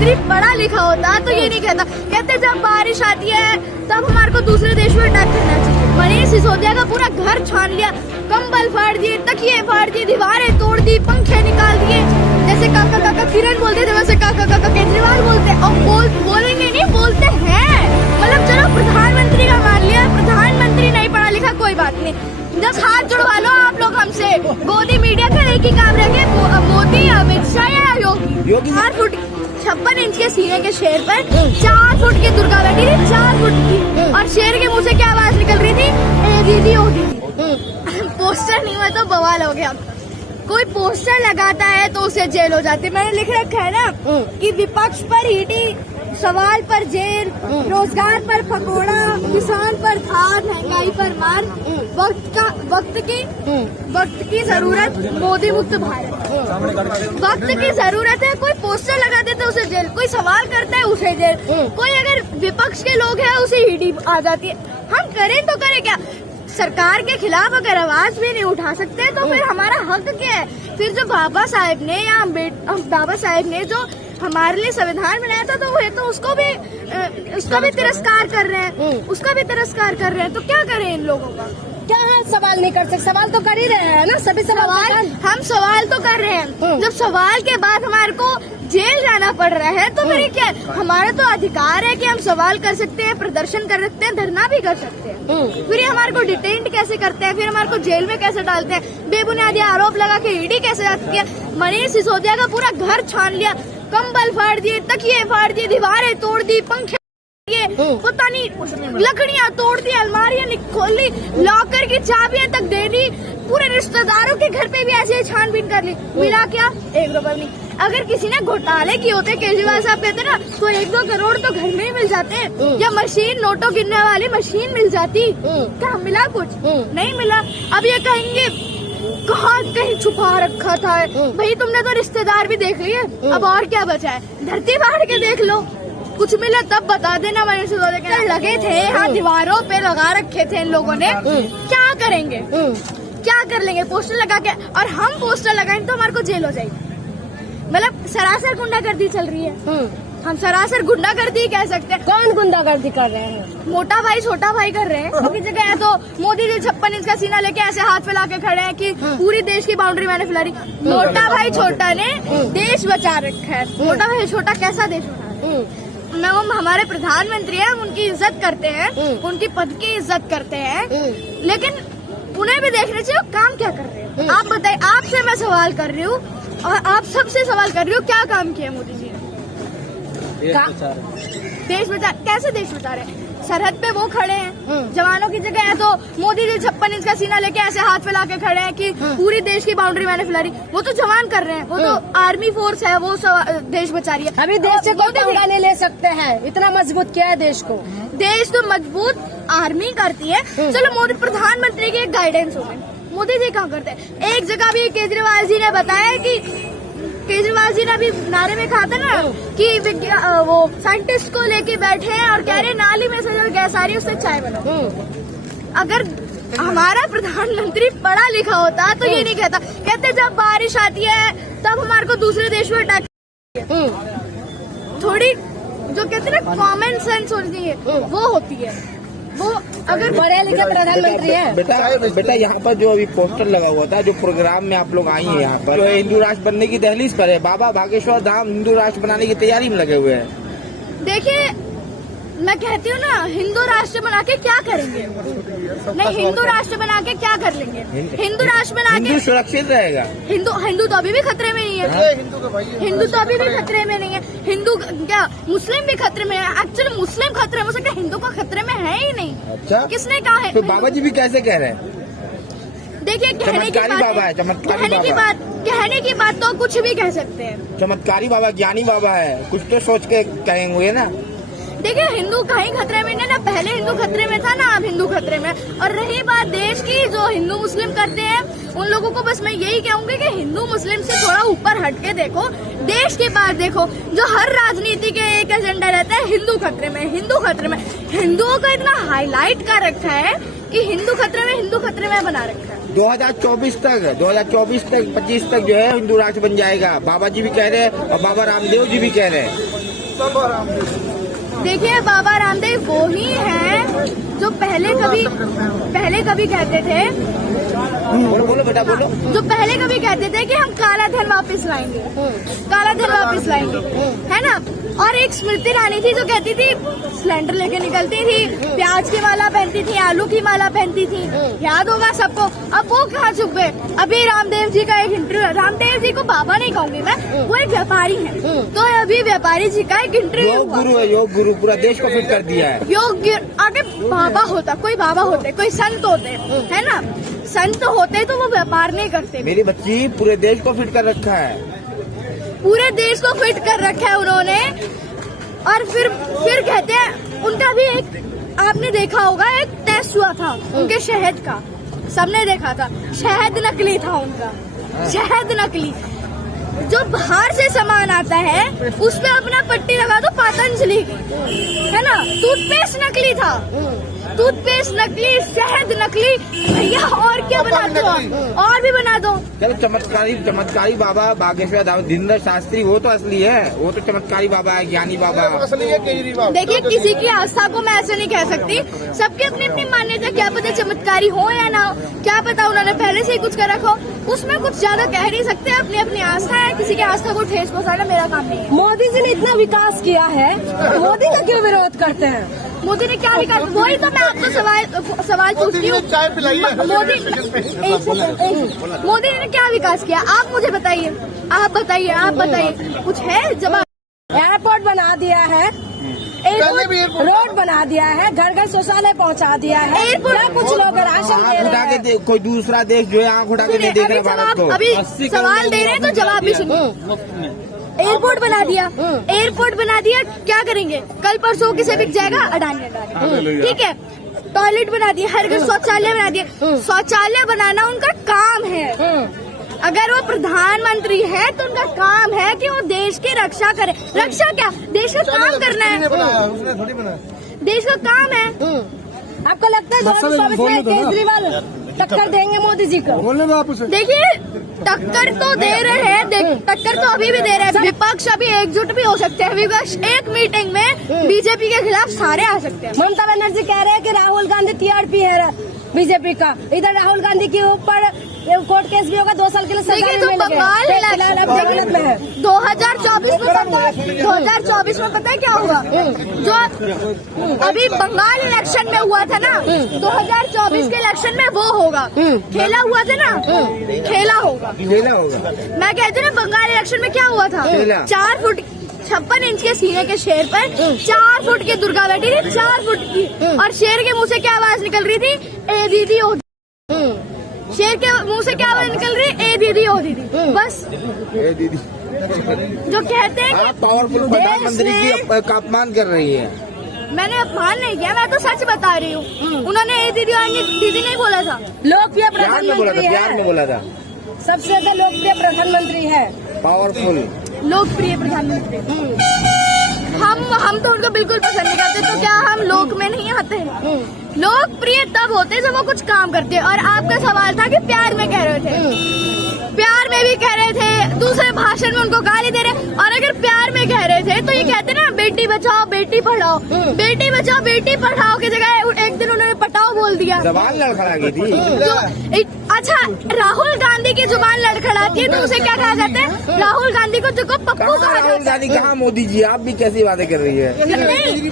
प्रधानमंत्री पढ़ा लिखा होता तो ये नहीं कहता। कहते जब बारिश आती है तब हमारे को दूसरे देश में अटैक करना चाहिए। मनीष सिसोदिया का पूरा घर छान लिया, कंबल फाड़ दिए, तकिए फाड़ दिए, दीवारें तोड़ दी, पंखे निकाल दिए। जैसे काका काका किरण बोलते थे वैसे काका काका केजरीवाल बोलते और बोलेंगे नहीं, बोलते हैं। मतलब चलो प्रधानमंत्री का मान लिया, प्रधानमंत्री नहीं पढ़ा लिखा कोई बात नहीं, जब हाथ जुड़वा लो आप लोग हमसे। गोदी मीडिया का एक ही काम रखे, मोदी, अमित शाह या योगी। 4 फुट 56 इंच के सीने के शेर पर 4 फुट की दुर्गा बैठी थी, 4 फुट की, और शेर के मुंह से क्या आवाज निकल रही थी, ए दीदी होगी। पोस्टर नहीं हुआ तो बवाल हो गया। कोई पोस्टर लगाता है तो उसे जेल हो जाती है। मैंने लिख रखा है ना कि विपक्ष पर ईडी, सवाल पर जेल, रोजगार पर पकोड़ा, किसान पर थार, महंगाई पर मार, वक्त की जरूरत, मोदी मुक्त भारत। वक्त की जरूरत है, कोई पोस्टर लगा देता है उसे जेल, कोई सवाल करता है उसे जेल, कोई अगर विपक्ष के लोग हैं उसे ईडी आ जाती है। हम करें तो करें क्या? सरकार के खिलाफ अगर आवाज भी नहीं उठा सकते तो फिर हमारा हक क्या है? फिर जो बाबा साहेब ने या बाबा साहेब ने जो हमारे लिए संविधान बनाया था तो वो तो उसका भी तिरस्कार कर रहे हैं, उसका भी तिरस्कार कर रहे हैं। तो क्या करें इन लोगों का? क्या सवाल नहीं कर सकते? सवाल तो कर ही रहे हैं ना, सभी सवाल हम सवाल तो कर रहे हैं। जब सवाल के बाद हमारे को जेल जाना पड़ रहा है तो फिर क्या? हमारा तो अधिकार है कि हम सवाल कर सकते हैं, प्रदर्शन कर सकते हैं, धरना भी कर सकते हैं। फिर हमारे को डिटेंट कैसे करते हैं, फिर हमारे को जेल में कैसे डालते हैं, बेबुनियादी आरोप लगा के ईडी कैसे जाती है। मनीष सिसोदिया का पूरा घर छान लिया, कंबल फाड़ दिए, तकिए फाड़ दिए, दीवारें तोड़ दी, पंखे पता नहीं लकड़ियां तोड़ दी, अलमारियां खोली, लॉकर की चाबियां तक दे दी। पूरे रिश्तेदारों के घर पे भी ऐसे छानबीन कर ली। मिला क्या? 1 रुपए नहीं। अगर किसी ने घोटाले किए होते, केजरीवाल साहब कहते ना, तो 1-2 करोड़ तो घर में ही मिल जाते, या मशीन, नोटों गिनने वाली मशीन मिल जाती। क्या मिला? कुछ नहीं मिला। अब ये कहेंगे कहीं छुपा रखा था। भाई तुमने तो रिश्तेदार भी देख लिए, अब और क्या बचा है? धरती फाड़ के देख लो, कुछ मिला तब बता देना। मैंने सिसोदिया लगे थे, हाँ दीवारों पे लगा रखे थे इन लोगों ने। क्या करेंगे? क्या कर लेंगे? पोस्टर लगा के, और हम पोस्टर लगाएंगे तो हमारे को जेल हो जाएगी। मतलब सरासर गुंडागर्दी चल रही है। हम सरासर गुंडागर्दी कह सकते हैं। कौन गुंडागर्दी कर रहे हैं? मोटा भाई छोटा भाई कर रहे हैं। अभी जगह है तो मोदी जी 56 इंच का सीना लेके ऐसे हाथ फैला के खड़े हैं कि पूरी देश की बाउंड्री मैंने फैला रही। मोटा भाई छोटा ने देश बचा रखा है। मोटा भाई छोटा कैसा देश बचा रहा है? हम हमारे प्रधानमंत्री हैं, हम उनकी इज्जत करते हैं, उनकी पद की इज्जत करते हैं, लेकिन उन्हें भी देखना चाहिए काम क्या कर रहे हैं। आप बताइए, आपसे मैं सवाल कर रही हूँ और आप सबसे सवाल कर रही हूँ, क्या काम किया मोदी जी ने? देश बचा। कैसे देश बचा रहे हैं? सरहद पे वो खड़े हैं, जवानों की जगह है तो मोदी जी 56 इंच का सीना लेके ऐसे हाथ फैला के खड़े हैं कि पूरी देश की बाउंड्री मैंने फैला रही। वो तो जवान कर रहे हैं, वो तो आर्मी फोर्स है, वो देश बचा रही है। अभी देश से कोई पंगा नहीं ले सकते हैं, इतना मजबूत किया है देश को। देश तो मजबूत आर्मी करती है। चलो मोदी प्रधानमंत्री की गाइडेंस हो गई, मोदी जी कहाँ करते हैं? एक जगह भी केजरीवाल जी ने बताया कि केजरीवाल जी ने अभी नारे में कहा था ना कि वो साइंटिस्ट को लेके बैठे हैं और कह रहे नाली में से जो गैस आ रही है उससे चाय बनाओ। अगर हमारा प्रधानमंत्री पढ़ा लिखा होता तो ये नहीं कहता। कहते जब बारिश आती है तब हमारे को दूसरे देश में अटैक। थोड़ी जो कहते हैं ना कॉमन सेंस होनी है वो होती है। वो अगर पढ़े लिखे प्रधानमंत्री है। बेटा यहाँ पर जो अभी पोस्टर लगा हुआ था, जो प्रोग्राम में आप लोग आई हैं यहाँ पर, जो हिंदू राष्ट्र बनने की दहलीज पर है, बाबा बागेश्वर धाम हिंदू राष्ट्र बनाने की तैयारी में लगे हुए हैं। देखिए मैं कहती हूँ ना, हिंदू राष्ट्र बना के क्या करेंगे? नहीं, हिंदू राष्ट्र बना के क्या कर लेंगे? हिंदू राष्ट्र बना के हिंदू सुरक्षित रहेगा। हिंदू तो अभी भी खतरे में नहीं है। हिंदू तो अभी भी खतरे में नहीं है। हिंदू क्या, मुस्लिम भी खतरे में है। एक्चुअली मुस्लिम खतरे में, हो सकता है हिंदू का खतरे में है ही नहीं। अच्छा, किसने कहा है? तो बाबा जी भी कैसे कह रहे हैं? देखिए चमत्कारी बाबा है, कहने की बात तो कुछ भी कह सकते हैं। चमत्कारी बाबा, ज्ञानी बाबा है, कुछ तो सोच के कहेंगे ना। देखिए हिंदू कहीं खतरे में नहीं ना, पहले हिंदू खतरे में था ना, अब हिंदू खतरे में। और रही बात देश की, जो हिंदू मुस्लिम करते हैं उन लोगों को बस मैं यही कहूंगी कि हिंदू मुस्लिम से थोड़ा ऊपर हट के देखो, देश के बाहर देखो। जो हर राजनीति के एक एजेंडा रहता है, हिंदू खतरे में, हिंदू खतरे में। हिंदुओं को इतना हाईलाइट कर रखा है कि हिंदू खतरे में बना रखा है। 2024 तक 25 तक जो है हिंदू राष्ट्र बन जाएगा, बाबा जी भी कह रहे हैं और बाबा रामदेव जी भी कह रहे हैं। देखिए बाबा रामदेव वो ही हैं जो पहले कभी कहते थे, बोलो बेटा बोलो। जो पहले कभी कहते थे कि हम काला धन वापस लाएंगे, काला धन वापस लाएंगे, है ना। और एक स्मृति ईरानी थी जो कहती थी सिलेंडर लेके निकलती थी, प्याज की माला पहनती थी, आलू की माला पहनती थी, याद होगा सबको। अब वो कहाँ छुप गए। अभी रामदेव जी का एक इंटरव्यू, रामदेव जी को बाबा नहीं कहूंगी मैं, वो एक व्यापारी हैं, तो अभी व्यापारी जी का एक इंटरव्यू योग गुरु है, योग गुरु पूरा देश को फिट कर दिया है। योग आगे बाबा होता, कोई बाबा होते, कोई संत होते, है ना। संत होते तो वो व्यापार नहीं करते। मेरी बच्ची पूरे देश को फिट कर रखा है, पूरे देश को फिट कर रखा है उन्होंने। और फिर कहते हैं उनका भी एक, आपने देखा होगा एक टेस्ट हुआ था उनके शहद का, सबने देखा था, शहद नकली था उनका, शहद नकली। जो बाहर से सामान आता है उस पे अपना पट्टी लगा दो पतंजलि की, है ना। टूथपेस्ट नकली था, टूथपेस्ट नकली, शहद नकली, भैया और क्या बना दो, और भी बना दो। चलो चमत्कारी बाबा बागेश्वर धाम धीरेन्द्र शास्त्री वो तो असली है, वो तो चमत्कारी बाबा है, ज्ञानी बाबा असली है केजरीवाल। देखिए किसी की आस्था को मैं ऐसे नहीं कह सकती, सबकी अपनी अपनी मान्यता, क्या पता चमत्कारी हो या ना हो, क्या पता उन्होंने पहले से ही कुछ कर रखा हो, उसमें कुछ ज्यादा कह नहीं सकते। अपनी अपनी आस्था है, किसी की आस्था को ठेस पहुंचाना मेरा काम नहीं है। मोदी जी ने इतना विकास किया है, मोदी का क्यों विरोध करते हैं? मोदी ने क्या विकास, वही तो मैं आपको सवाल पूछती हूँ। मोदी ने क्या विकास किया, आप मुझे बताइए, आप बताइए कुछ है जवाब। एयरपोर्ट बना दिया है, रोड बना दिया है, घर घर शौचालय पहुंचा दिया है, एयरपोर्ट कुछ लोग राशन दे रहे हैं। कोई दूसरा देश जो है आंख उठा के नहीं देख रहा भारत को। अभी सवाल दे रहे हैं तो जवाब भी सुनिए। एयरपोर्ट बना दिया, एयरपोर्ट बना दिया, क्या करेंगे, कल परसों किसे बिक जाएगा, अडानी, ठीक है। टॉयलेट बना दिया, हर घर शौचालय बना दिया, शौचालय बनाना उनका काम है। अगर वो प्रधानमंत्री है तो उनका काम है कि वो देश की रक्षा करे। रक्षा क्या, देश का काम करना है, देश का काम है। आपको लगता है 2024 में केजरीवाल टक्कर देंगे मोदी जी को? देखिए टक्कर तो दे रहे हैं, टक्कर तो अभी भी दे रहे हैं। विपक्ष अभी एकजुट भी हो सकते हैं, विपक्ष एक मीटिंग में बीजेपी के खिलाफ सारे आ सकते हैं। ममता बनर्जी कह रहे हैं कि राहुल गांधी टीआरपी है बीजेपी का, इधर राहुल गांधी के ऊपर कोर्ट केस भी होगा, 2 साल के लिए सजा तो बंगाल 2024 में पता है क्या होगा, जो अभी बंगाल इलेक्शन में हुआ था ना, 2024 के इलेक्शन में वो होगा, खेला हुआ था ना, खेला होगा। मैं कहती हूँ ना, बंगाल इलेक्शन में क्या हुआ था, 4 फुट 56 इंच के सीने के शेर पर 4 फुट की दुर्गा बैठी थी, 4 फुट की, और शेर के मुंह से क्या आवाज निकल रही थी, ए दीदी ओ। शेर के मुंह से क्या आवाज निकल रही, ए दीदी ओ दीदी, बस। ए दीदी जो कहते हैं आप पावरफुल प्रधानमंत्री की अपमान कर रही है। मैंने अपमान नहीं किया, मैं तो सच बता रही हूँ। उन्होंने ए दीदी और दीदी नहीं बोला था, लोकप्रिय प्रधानमंत्री है, प्यार में बोला था, सबसे ज्यादा लोकप्रिय प्रधानमंत्री है, पावरफुल लोकप्रिय प्रधानमंत्री। हम तो उनको बिल्कुल पसंद नहीं करते, तो क्या हम लोक में नहीं आते हैं? लोकप्रिय तब होते जब वो कुछ काम करते। और आपका सवाल था कि प्यार में कह रहे थे, प्यार में भी कह रहे थे, दूसरे भाषण में उनको गाली दे रहे। और अगर प्यार में कह रहे थे तो ये कहते ना, बेटी बचाओ बेटी पढ़ाओ, बेटी बचाओ बेटी पढ़ाओ की जगह एक दिन उन्होंने पटाओ बोल दिया, जबान लड़खड़ा गई थी। अच्छा, राहुल गांधी की जुबान लड़खड़ाती है तो उसे क्या कहा जाता है, राहुल गांधी को पप्पू कहा जाता है। राहुल गांधी कहाँ, मोदी जी आप भी कैसी बातें कर रही है। नहीं,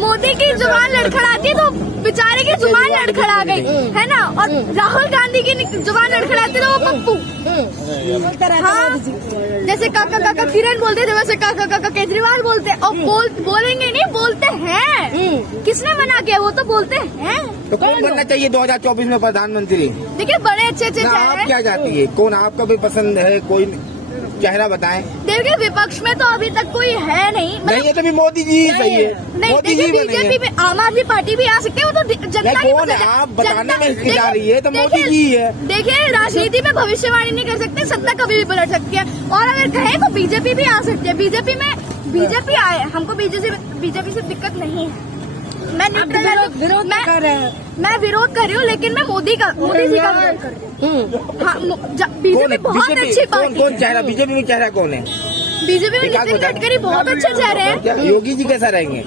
मोदी की जुबान लड़खड़ाती है तो बेचारे की जुबान लड़खड़ा गई, है ना। और राहुल गांधी की जुबान लड़खड़ाती है तो वो पप्पू। हाँ, जैसे काका काका किरण बोलते थे वैसे काका काका केजरीवाल बोलते हैं। और बोलेंगे नहीं, बोलते हैं, किसने मना किया, वो तो बोलते हैं। तो कौन बनना चाहिए 2024 में प्रधानमंत्री? देखिए बड़े अच्छे चेहरे, आप क्या चाहती है, कौन आपका भी पसंद है, कोई चेहरा बताएं। देखिए विपक्ष में तो अभी तक कोई है नहीं, नहीं है तो भी मोदी जी ही सही है। नहीं, देखिए बीजेपी में आम आदमी पार्टी भी आ सकते हैं, वो तो जनता की कौन है, आप बताने में हिचकिचा रही है तो मोदी जी ही है। देखिए राजनीति में भविष्यवाणी नहीं कर सकते, सत्ता कभी भी पलट सकती है। और अगर कहें तो बीजेपी भी आ सकती है, बीजेपी आए, हमको बीजेपी से दिक्कत नहीं है। मैं विरोध कर रहे हैं, मैं विरोध कर रही हूँ, लेकिन मैं मोदी जी का विरोध कर रही हूँ। हाँ, बीजेपी बहुत अच्छी पार्टी है। कौन चेहरा, बीजेपी में चेहरा कौन है? बीजेपी में नितिन गडकरी बहुत अच्छे चेहरे हैं। योगी जी कैसा रहेंगे?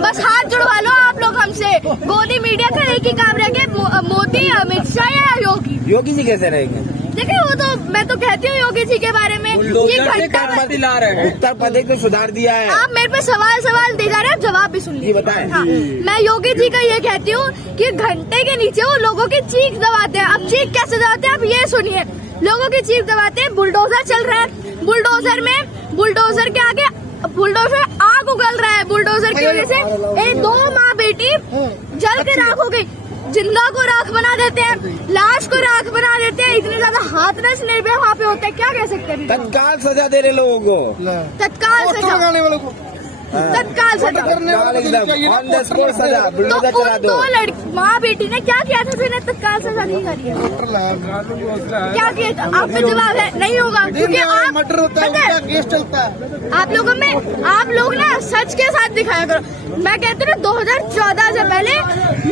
बस हाथ जुड़वा लो आप लोग हमसे। गोदी मीडिया का एक ही काम रह गया, मोदी, अमित शाह या योगी। योगी जी कैसे रहेंगे? देखिए वो तो मैं तो कहती हूँ योगी जी के बारे में कि घंटा उत्तर प्रदेश को सुधार दिया है। आप मेरे पे सवाल दे जा रहे हैं, जवाब भी सुन लीजिए। बताएं। हाँ, मैं योगी जी का ये कहती हूँ कि घंटे के नीचे वो लोगों की चीख दबाते हैं। अब चीख कैसे दबाते हैं आप ये सुनिए। लोगों की चीख दबाते हैं, बुलडोजर चल रहा है, बुलडोजर के आगे बुलडोजर आग उगल रहा है। बुलडोजर की वजह से 2 माँ बेटी जल के राख हो गई। जिंदा को राख बना देते हैं, लाश को राख बना देते हैं। इतने ज्यादा हाथरस निर्भय वहाँ पे होते हैं, क्या कह सकते हैं? तत्काल सजा दे रहे लोगों को, तत्काल सजा, तत्काल सजा, एकदम ऑन द स्पॉट सजा, बुलडोजर चला दो। 2 लड़की माँ बेटी ने क्या किया था जिन्हें तत्काल सजा नहीं करी है? क्या किया था? आप पे जवाब है नहीं होगा, क्योंकि आप मर्डर होता है, केस चलता है। आप लोग ना सच के साथ दिखाया करो। मैं कहती हूँ 2014 से पहले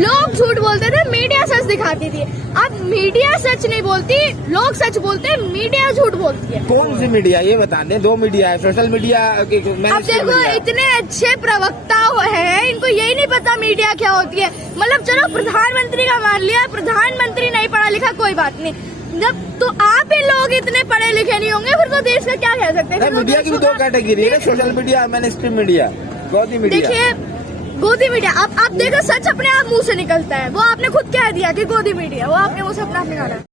लोग झूठ बोलते थे, मीडिया सच दिखाती थी। अब मीडिया सच नहीं बोलती, लोग सच बोलते हैं, मीडिया झूठ बोलती है। कौन सी मीडिया ये बता दें? 2 मीडिया है, सोशल मीडिया। अब देखो इतने अच्छे प्रवक्ता हैं, इनको यही नहीं पता मीडिया क्या होती है। मतलब चलो प्रधानमंत्री का मान लिया, प्रधानमंत्री नहीं पढ़ा लिखा, कोई बात नहीं। जब तो आप ही लोग इतने पढ़े लिखे नहीं होंगे, फिर तो देश का क्या कह सकते हैं? मीडिया की भी 2 कैटेगरी है, सोशल मीडिया, मेनस्ट्रीम मीडिया, गोदी मीडिया। देखिए गोदी मीडिया, आप देखो सच अपने आप मुंह से निकलता है। वो आपने खुद कह दिया कि गोदी मीडिया, वो आपने मुंह से अपना निकाला।